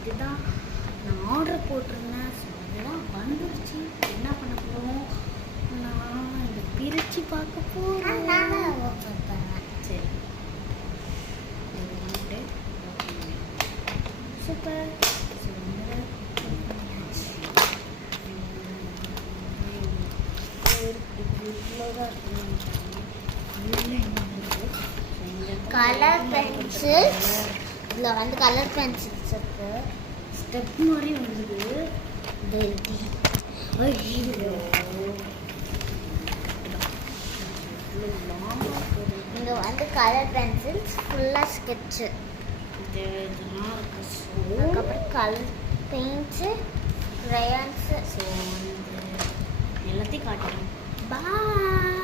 இதுதான் நான் ஆர்டர் போட்டிருந்தேன். ஸோ அதெல்லாம் வந்துருச்சு. என்ன பண்ண போகிறோம், நான் இதை பிரித்து பார்க்க போகிறேன். சரி சூப்பர். கலர் பென்சில்ஸ், இதில் வந்து கலர் பென்சில்ஸ் இருக்கு. ஸ்டெப் மாதிரி வந்துது. இங்கே வந்து கலர் பென்சில்ஸ் ஃபுல்லாக ஸ்கெட்சு, இதெல்லாம் இருக்கு. ஸோ அதுக்கப்புறம் கலர் பெயிண்ட்ஸு, க்ரையான்ஸு. ஸோ வந்து எல்லாத்தையும் காட்டுறேன். பாய்.